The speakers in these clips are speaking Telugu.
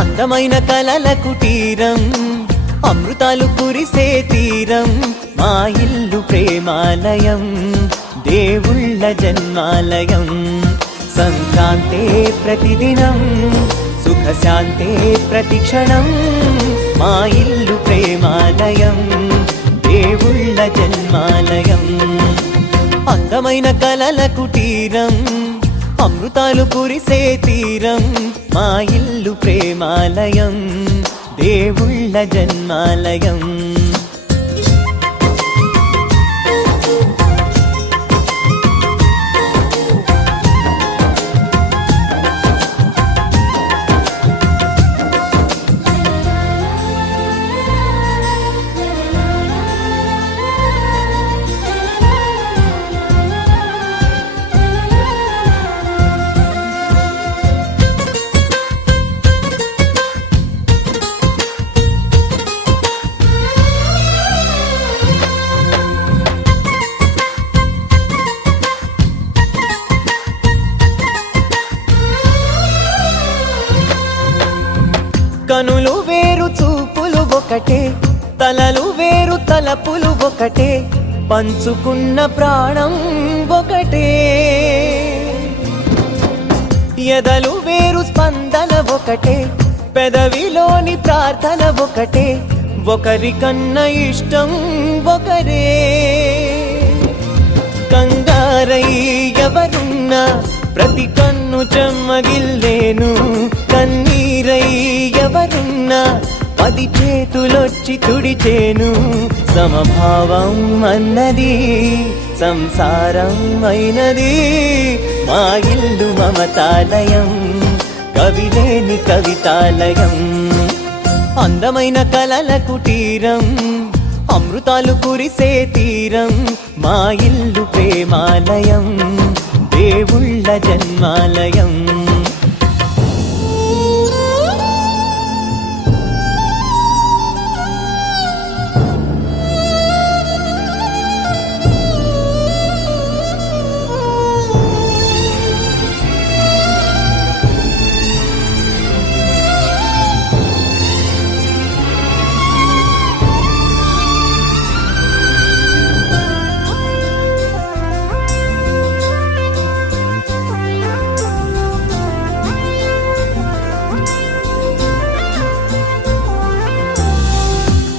అందమైన కలల కుటీరం, అమృతాలు కురిసే తీరం, మా ఇల్లు ప్రేమాలయం, దేవుళ్ళ జన్మాలయం. సంక్రాంతే ప్రతిదినం, సుఖశాంతే ప్రతిక్షణం, మా ఇల్లు ప్రేమాలయం, దేవుళ్ళ జన్మాలయం. అందమైన కలల కుటీరం, అమృతాలు కురిసే తీరం, మా ఇల్లు ప్రేమాలయం, దేవుళ్ళ జన్మాలయం. కనులు వేరు చూపులు ఒకటే, తలలు వేరు తలపులు ఒకటే, పంచుకున్న ప్రాణం ఒకటే. ఎదలు వేరు స్పందన ఒకటే, పెదవిలోని ప్రార్థన ఒకటే, ఒకరికన్నా ఇష్టం ఒకరే. కంగారై ఎవరున్నా ప్రతి కన్ను చెమ్మగిల్లేను, కన్నీరై ఎవరున్నా 10 చేతులొచ్చి తుడిచేను. సమభావం అన్నది సంసారం అయినది, మా ఇల్లు మమతాలయం, కవిలేని కవితాలయం. అందమైన కలల కుటీరం, అమృతాలు కురిసే తీరం, మా ఇల్లు ప్రేమాలయం, దేవుళ్ళ జన్మాలయం.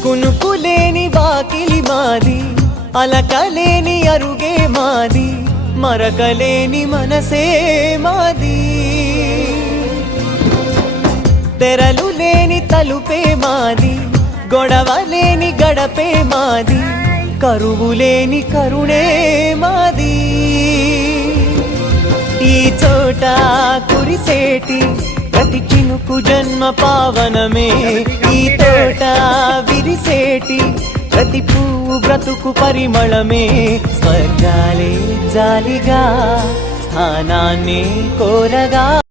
కునుకులేని వాకిలి మాది, అలకలేని అరుగే మాది, మరకలేని మనసే మాది. తెరలు లేని తలుపే మాది, గొడవలేని గడపే మాది, కరువులేని కరుణే మాది. ఈ చోట కురిసేటి ప్రతి చినుకు జన్మ పావనమే, ఈ తోట విరిసేటి ప్రతి పువ్వు బ్రతుకు పరిమళమే. స్వర్గాలే జాలిగా స్థానాన్ని కోరగా